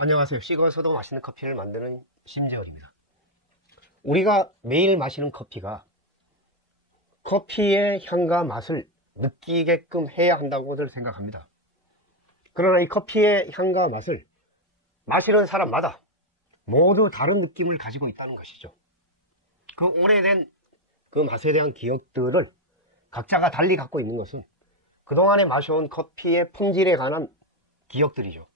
안녕하세요. 식어서도 맛있는 커피를 만드는 심재원입니다. 우리가 매일 마시는 커피가 커피의 향과 맛을 느끼게끔 해야 한다고들 생각합니다. 그러나 이 커피의 향과 맛을 마시는 사람마다 모두 다른 느낌을 가지고 있다는 것이죠. 그 오래된 그 맛에 대한 기억들을 각자가 달리 갖고 있는 것은 그동안에 마셔온 커피의 품질에 관한 기억들이죠.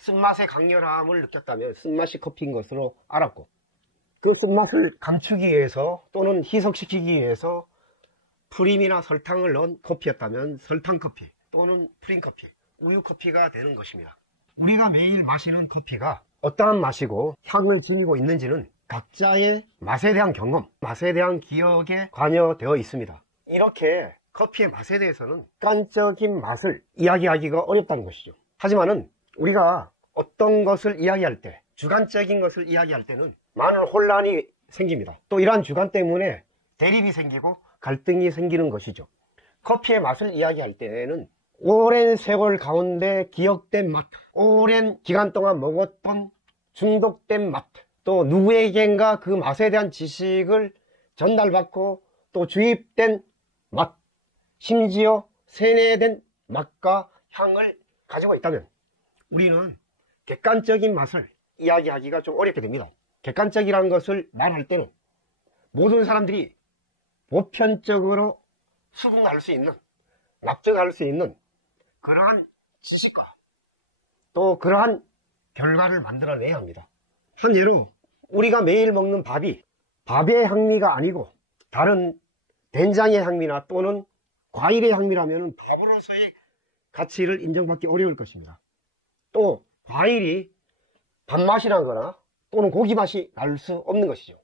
쓴맛의 강렬함을 느꼈다면 쓴맛이 커피인 것으로 알았고, 그 쓴맛을 감추기 위해서 또는 희석시키기 위해서 프림이나 설탕을 넣은 커피였다면 설탕커피 또는 프림커피, 우유커피가 되는 것입니다. 우리가 매일 마시는 커피가 어떠한 맛이고 향을 지니고 있는지는 각자의 맛에 대한 경험, 맛에 대한 기억에 관여되어 있습니다. 이렇게 커피의 맛에 대해서는 객관적인 맛을 이야기하기가 어렵다는 것이죠. 하지만은 우리가 어떤 것을 이야기할 때, 주관적인 것을 이야기할 때는 많은 혼란이 생깁니다. 또 이러한 주관 때문에 대립이 생기고 갈등이 생기는 것이죠. 커피의 맛을 이야기할 때는 오랜 세월 가운데 기억된 맛, 오랜 기간 동안 먹었던 중독된 맛, 또 누구에겐가 그 맛에 대한 지식을 전달받고 또 주입된 맛, 심지어 세뇌된 맛과 향을 가지고 있다면 우리는 객관적인 맛을 이야기하기가 좀 어렵게 됩니다. 객관적이라는 것을 말할 때는 모든 사람들이 보편적으로 수긍할 수 있는, 납득할 수 있는 그러한 지식과 또 그러한 결과를 만들어내야 합니다. 한 예로 우리가 매일 먹는 밥이 밥의 향미가 아니고 다른 된장의 향미나 또는 과일의 향미라면 밥으로서의 가치를 인정받기 어려울 것입니다. 또 과일이 밥맛이 나거나 또는 고기 맛이 날 수 없는 것이죠.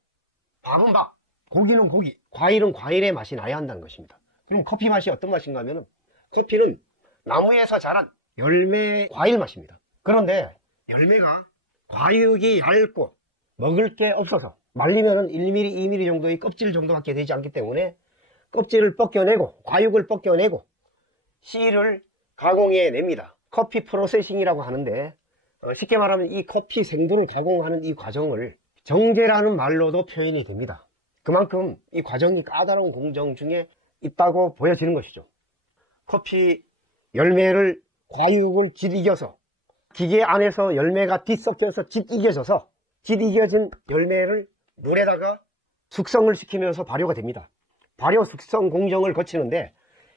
밥은 밥, 고기는 고기, 과일은 과일의 맛이 나야 한다는 것입니다. 그럼 커피 맛이 어떤 맛인가 하면 커피는 나무에서 자란 열매 과일 맛입니다. 그런데 열매가 과육이 얇고 먹을 게 없어서 말리면 1mm, 2mm 정도의 껍질 정도밖에 되지 않기 때문에 껍질을 벗겨내고 과육을 벗겨내고 씨를 가공해 냅니다. 커피 프로세싱이라고 하는데 쉽게 말하면 이 커피 생두를 가공하는 이 과정을 정제라는 말로도 표현이 됩니다. 그만큼 이 과정이 까다로운 공정 중에 있다고 보여지는 것이죠. 커피 열매를 과육을 짓이겨서 기계 안에서 열매가 뒤섞여서 짓이겨져서 짓이겨진 열매를 물에다가 숙성을 시키면서 발효가 됩니다. 발효 숙성 공정을 거치는데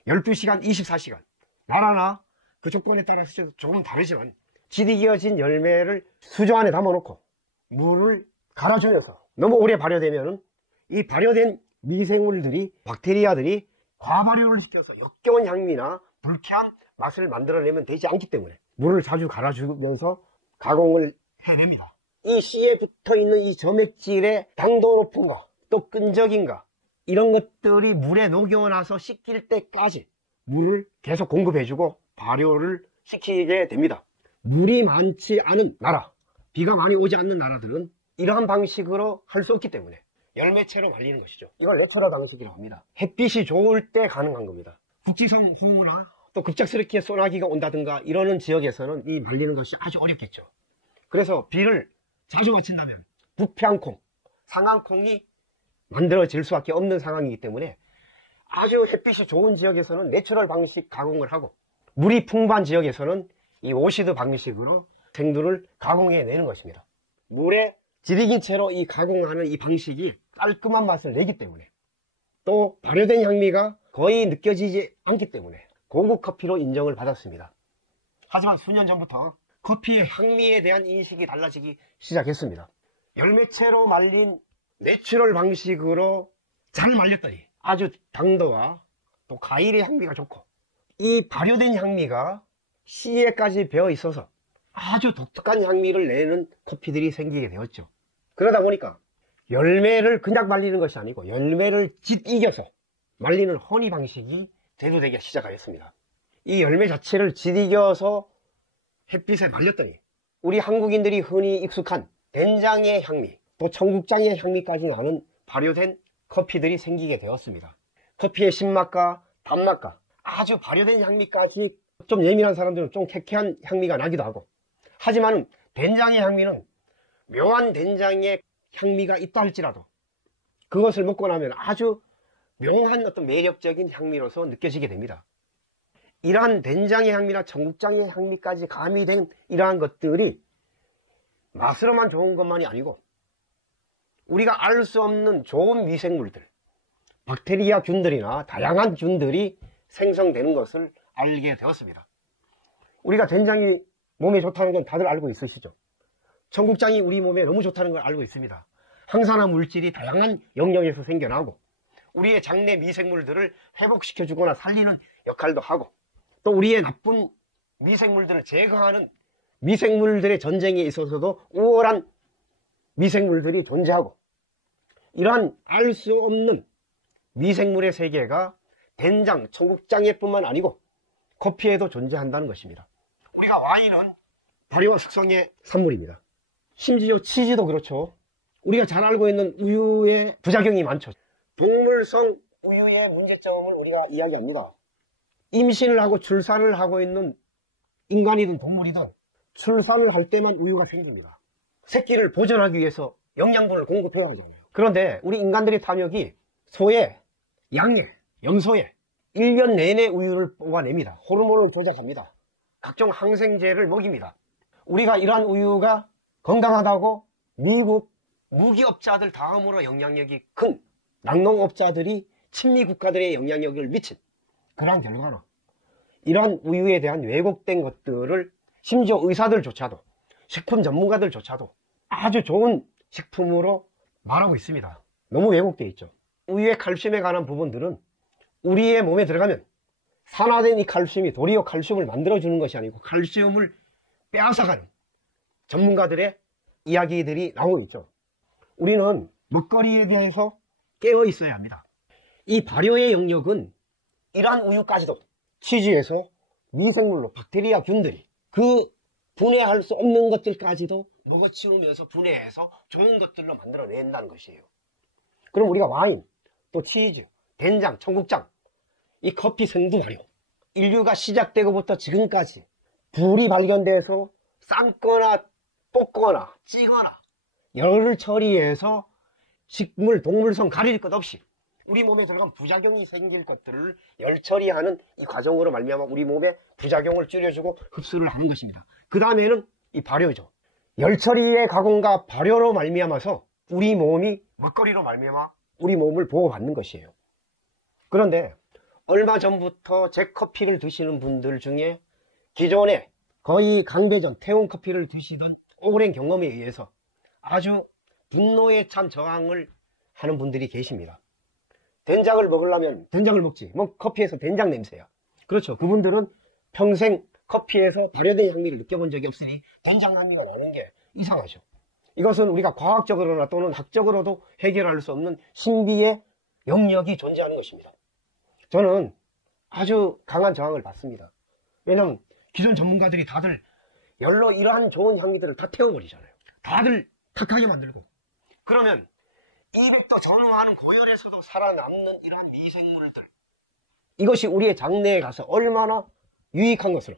12시간, 24시간 나라나 그 조건에 따라서 조금 다르지만 짓이겨진 열매를 수조 안에 담아놓고 물을 갈아주면서 너무 오래 발효되면 이 발효된 미생물들이, 박테리아들이 과발효를 시켜서 역겨운 향미나 불쾌한 맛을 만들어내면 되지 않기 때문에 물을 자주 갈아주면서 가공을 해냅니다. 이 씨에 붙어있는 이 점액질의 당도 높은가 또 끈적인가 이런 것들이 물에 녹여나서 씻길 때까지 물을 계속 공급해주고 발효를 시키게 됩니다. 물이 많지 않은 나라, 비가 많이 오지 않는 나라들은 이러한 방식으로 할 수 없기 때문에 열매채로 말리는 것이죠. 이걸 내추럴 방식이라고 합니다. 햇빛이 좋을 때 가능한 겁니다. 국지성 호우나 또 급작스럽게 소나기가 온다든가 이러는 지역에서는 이 말리는 것이 아주 어렵겠죠. 그래서 비를 자주 맞춘다면 부평콩, 상한콩이 만들어질 수밖에 없는 상황이기 때문에 아주 햇빛이 좋은 지역에서는 내추럴 방식 가공을 하고 물이 풍부한 지역에서는 이 오시드 방식으로 생두를 가공해내는 것입니다. 물에 지리긴 채로 이 가공하는 이 방식이 깔끔한 맛을 내기 때문에 또 발효된 향미가 거의 느껴지지 않기 때문에 고급 커피로 인정을 받았습니다. 하지만 수년 전부터 커피의 향미에 대한 인식이 달라지기 시작했습니다. 열매채로 말린 내추럴 방식으로 잘 말렸더니 아주 당도와 또 과일의 향미가 좋고 이 발효된 향미가 씨에까지 배어 있어서 아주 독특한 향미를 내는 커피들이 생기게 되었죠. 그러다 보니까 열매를 그냥 말리는 것이 아니고 열매를 짓이겨서 말리는 허니 방식이 대두되기 시작하였습니다. 이 열매 자체를 짓이겨서 햇빛에 말렸더니 우리 한국인들이 흔히 익숙한 된장의 향미, 또 청국장의 향미까지 나는 발효된 커피들이 생기게 되었습니다. 커피의 신맛과 단맛과 아주 발효된 향미까지 좀 예민한 사람들은 좀 쾌쾌한 향미가 나기도 하고, 하지만 된장의 향미는 묘한 된장의 향미가 있다 할지라도 그것을 먹고 나면 아주 묘한 어떤 매력적인 향미로서 느껴지게 됩니다. 이러한 된장의 향미나 청국장의 향미까지 가미된 이러한 것들이 맛으로만 좋은 것만이 아니고 우리가 알 수 없는 좋은 미생물들, 박테리아 균들이나 다양한 균들이 생성되는 것을 알게 되었습니다. 우리가 된장이 몸에 좋다는 건 다들 알고 있으시죠? 청국장이 우리 몸에 너무 좋다는 걸 알고 있습니다. 항산화 물질이 다양한 영역에서 생겨나고 우리의 장내 미생물들을 회복시켜주거나 살리는 역할도 하고 또 우리의 나쁜 미생물들을 제거하는 미생물들의 전쟁에 있어서도 우월한 미생물들이 존재하고 이러한 알 수 없는 미생물의 세계가 된장, 청국장에 뿐만 아니고 커피에도 존재한다는 것입니다. 우리가 와인은 발효와 숙성의 산물입니다. 심지어 치즈도 그렇죠. 우리가 잘 알고 있는 우유의 부작용이 많죠. 동물성 우유의 문제점을 우리가 이야기합니다. 임신을 하고 출산을 하고 있는 인간이든 동물이든 출산을 할 때만 우유가 생깁니다. 새끼를 보존하기 위해서 영양분을 공급해야 하잖아요. 그런데 우리 인간들의 탐욕이 소에, 양에, 염소에 1년 내내 우유를 뽑아냅니다. 호르몬을 조작합니다. 각종 항생제를 먹입니다. 우리가 이러한 우유가 건강하다고 미국 무기업자들 다음으로 영향력이 큰 낙농업자들이 친미 국가들의 영향력을 미친 그러한 결과로 이러한 우유에 대한 왜곡된 것들을 심지어 의사들조차도 식품 전문가들조차도 아주 좋은 식품으로 말하고 있습니다. 너무 왜곡되어 있죠. 우유의 칼슘에 관한 부분들은 우리의 몸에 들어가면 산화된 이 칼슘이 도리어 칼슘을 만들어주는 것이 아니고 칼슘을 빼앗아가는 전문가들의 이야기들이 나오고 있죠. 우리는 먹거리에 대해서 깨어 있어야 합니다. 이 발효의 영역은 이러한 우유까지도 치즈에서 미생물로 박테리아 균들이 그 분해할 수 없는 것들까지도 먹어치우면서 분해해서 좋은 것들로 만들어낸다는 것이에요. 그럼 우리가 와인, 또 치즈, 된장, 청국장, 이 커피 생두 발효, 인류가 시작되고부터 지금까지 불이 발견돼서 삶거나 볶거나 찌거나 열을 처리해서 식물, 동물성 가릴 것 없이 우리 몸에 들어간 부작용이 생길 것들을 열 처리하는 이 과정으로 말미암아 우리 몸의 부작용을 줄여주고 흡수를 하는 것입니다. 그 다음에는 이 발효죠. 열 처리의 가공과 발효로 말미암아서 우리 몸이 먹거리로 말미암아 우리 몸을 보호받는 것이에요. 그런데 얼마 전부터 제 커피를 드시는 분들 중에 기존에 거의 강배전, 태운 커피를 드시던 오랜 경험에 의해서 아주 분노에 찬 저항을 하는 분들이 계십니다. 된장을 먹으려면 된장을 먹지. 뭐 커피에서 된장 냄새야. 그렇죠. 그분들은 평생 커피에서 발효된 향미를 느껴본 적이 없으니 된장 향미가 나는 게 이상하죠. 이것은 우리가 과학적으로나 또는 학적으로도 해결할 수 없는 신비의 영역이 존재하는 것입니다. 저는 아주 강한 저항을 받습니다. 왜냐하면 기존 전문가들이 다들 열로 이러한 좋은 향미들을 다 태워버리잖아요. 다들 탁하게 만들고 그러면 200도 전후하는 고열에서도 살아남는 이러한 미생물들 이것이 우리의 장내에 가서 얼마나 유익한 것으로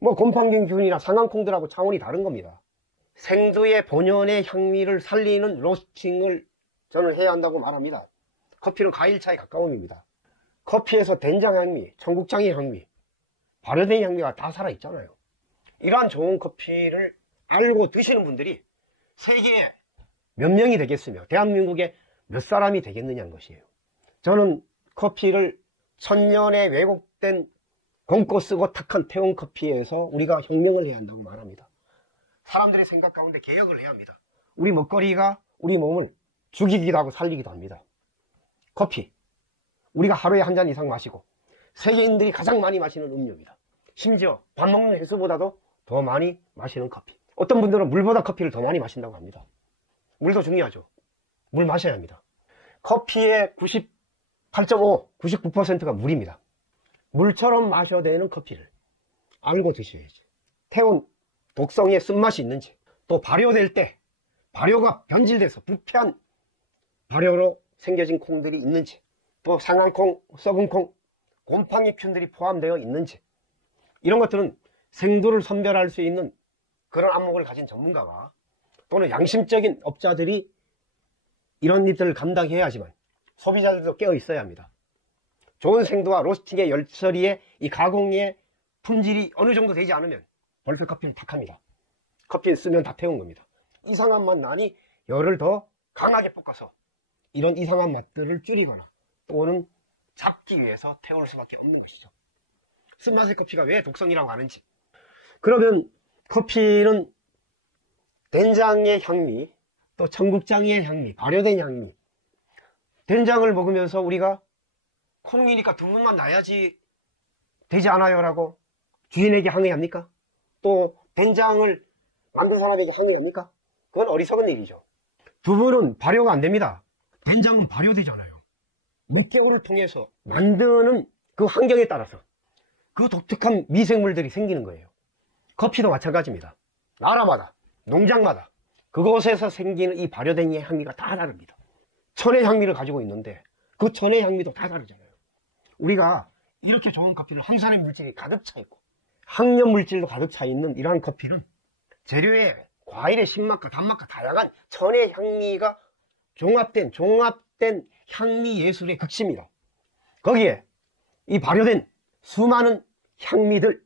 뭐 곰팡균이나 상한콩들하고 차원이 다른 겁니다. 생두의 본연의 향미를 살리는 로스팅을 저는 해야 한다고 말합니다. 커피는 과일차에 가까움입니다. 커피에서 된장 향미, 청국장의 향미, 발효된 향미가 다 살아있잖아요. 이러한 좋은 커피를 알고 드시는 분들이 세계에 몇 명이 되겠으며 대한민국에 몇 사람이 되겠느냐는 것이에요. 저는 커피를 천년의 왜곡된 검고 쓰고 탁한 태운 커피에서 우리가 혁명을 해야 한다고 말합니다. 사람들의 생각 가운데 개혁을 해야 합니다. 우리 먹거리가 우리 몸을 죽이기도 하고 살리기도 합니다. 커피, 우리가 하루에 한 잔 이상 마시고 세계인들이 가장 많이 마시는 음료입니다. 심지어 밥 먹는 횟수보다도 더 많이 마시는 커피. 어떤 분들은 물보다 커피를 더 많이 마신다고 합니다. 물도 중요하죠. 물 마셔야 합니다. 커피의 98.5, 99%가 물입니다. 물처럼 마셔야 되는 커피를 알고 드셔야지. 태운 독성의 쓴맛이 있는지, 또 발효될 때 발효가 변질돼서 부패한 발효로 생겨진 콩들이 있는지, 또 상한콩, 썩은 콩, 곰팡이균들이 포함되어 있는지, 이런 것들은 생두를 선별할 수 있는 그런 안목을 가진 전문가와 또는 양심적인 업자들이 이런 일들을 감당해야지만 소비자들도 깨어 있어야 합니다. 좋은 생도와 로스팅의 열처리에 이 가공의 품질이 어느 정도 되지 않으면 벌써 커피는 탁합니다. 커피를 쓰면 다 태운 겁니다. 이상한 맛 나니 열을 더 강하게 볶아서 이런 이상한 맛들을 줄이거나 또는 잡기 위해서 태울 수밖에 없는 것이죠. 쓴맛의 커피가 왜 독성이라고 하는지. 그러면 커피는 된장의 향미, 또 청국장의 향미, 발효된 향미. 된장을 먹으면서 우리가 콩이니까 두부만 나야지 되지 않아요 라고 주인에게 항의합니까? 또 된장을 만든 사람에게 항의합니까? 그건 어리석은 일이죠. 두부는 발효가 안 됩니다. 된장은 발효되잖아요. 목재고를 통해서 만드는 그 환경에 따라서 그 독특한 미생물들이 생기는 거예요. 커피도 마찬가지입니다. 나라마다, 농장마다 그곳에서 생기는 이 발효된 향미가 다 다릅니다. 천의 향미를 가지고 있는데 그 천의 향미도 다 다르잖아요. 우리가 이렇게 좋은 커피는 황산의 물질이 가득 차 있고 항염 물질도 가득 차 있는 이러한 커피는 재료에 과일의 신맛과 단맛과 다양한 천의 향미가 종합된 향미 예술의 극치입니다. 거기에 이 발효된 수많은 향미들,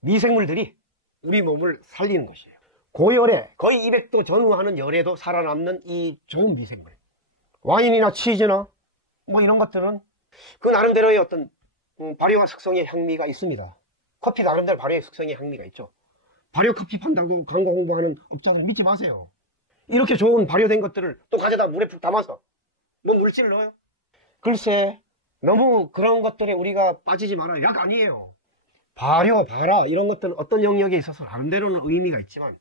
미생물들이 우리 몸을 살리는 것이에요. 고열에 거의 200도 전후하는 열에도 살아남는 이 좋은 미생물. 와인이나 치즈나 뭐 이런 것들은 그 나름대로의 어떤 발효와 숙성의 향미가 있습니다. 커피 나름대로 발효의 숙성의 향미가 있죠. 발효 커피 판다고 광고 홍보하는 업자들 믿지 마세요. 이렇게 좋은 발효된 것들을 또 가져다 물에 푹 담아서 뭐 물질을 넣어요? 글쎄, 너무 그런 것들에 우리가 빠지지 말아요. 약 아니에요. 발효, 발화 이런 것들은 어떤 영역에 있어서 나름대로는 의미가 있지만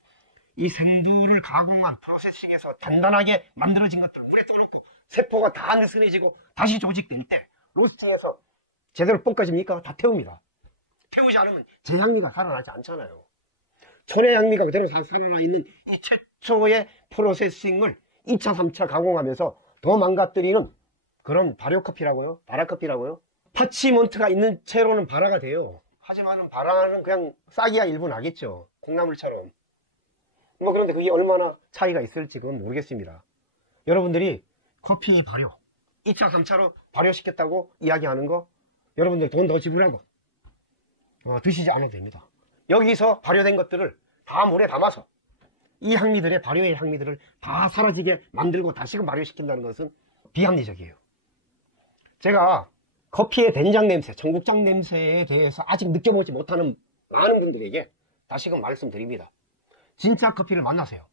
이 생두를 가공한 프로세싱에서 단단하게 만들어진 것들 물에 떠놓고 세포가 다 느슨해지고 다시 조직될 때 로스팅해서 제대로 볶아집니까? 다 태웁니다. 태우지 않으면 제 향미가 살아나지 않잖아요. 천의 향미가 그대로 살아나 있는 이 최초의 프로세싱을 2차, 3차 가공하면서 더 망가뜨리는 그런 발효커피라고요? 발화커피라고요? 파치먼트가 있는 채로는 발화가 돼요. 하지만 발화는 그냥 싹이야 일부 나겠죠. 콩나물처럼. 뭐 그런데 그게 얼마나 차이가 있을지 그건 모르겠습니다. 여러분들이 커피 발효 2차, 3차로 발효시켰다고 이야기하는 거 여러분들 돈 더 지불하고 드시지 않아도 됩니다. 여기서 발효된 것들을 다 물에 담아서 이 향미들의 발효의 향미들을 다 사라지게 만들고 다시금 발효시킨다는 것은 비합리적이에요. 제가 커피의 된장 냄새, 청국장 냄새에 대해서 아직 느껴보지 못하는 많은 분들에게 다시금 말씀드립니다. 진짜 커피를 만나세요.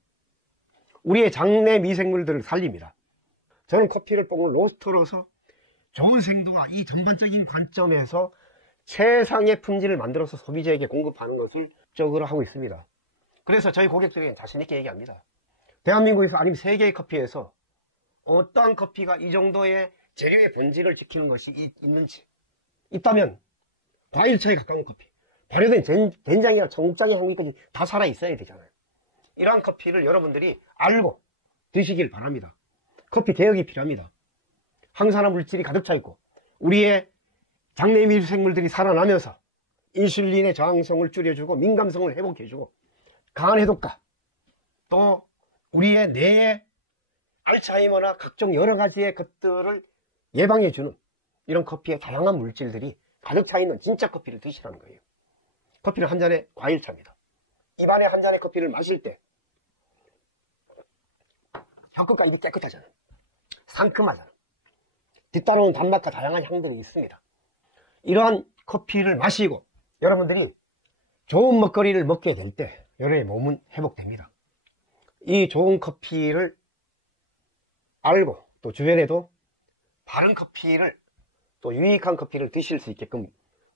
우리의 장내 미생물들을 살립니다. 저는 커피를 볶는 로스터로서 좋은 생도와 이 전반적인 관점에서 최상의 품질을 만들어서 소비자에게 공급하는 것을 목적으로 하고 있습니다. 그래서 저희 고객들에게 자신있게 얘기합니다. 대한민국에서 아니면 세계의 커피에서 어떠한 커피가 이 정도의 재료의 본질을 지키는 것이 있는지 있다면 과일차에 가까운 커피, 발효된 된장이나 청국장의 향기까지 다 살아있어야 되잖아요. 이러한 커피를 여러분들이 알고 드시길 바랍니다. 커피 개혁이 필요합니다. 항산화 물질이 가득 차 있고 우리의 장내 미생물들이 살아나면서 인슐린의 저항성을 줄여주고 민감성을 회복해주고 간 해독과 또 우리의 뇌의 알츠하이머나 각종 여러 가지의 것들을 예방해주는 이런 커피의 다양한 물질들이 가득 차 있는 진짜 커피를 드시라는 거예요. 커피는 한 잔의 과일차입니다. 입안에 한 잔의 커피를 마실 때 혀끝과 입이 깨끗하잖아. 상큼하잖아. 뒤따라오는 단맛과 다양한 향들이 있습니다. 이러한 커피를 마시고 여러분들이 좋은 먹거리를 먹게 될 때 여러분의 몸은 회복됩니다. 이 좋은 커피를 알고 또 주변에도 바른 커피를 또 유익한 커피를 드실 수 있게끔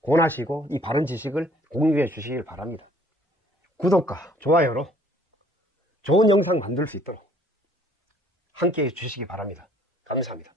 권하시고 이 바른 지식을 공유해 주시길 바랍니다. 구독과 좋아요로 좋은 영상 만들 수 있도록 함께 해 주시기 바랍니다. 감사합니다.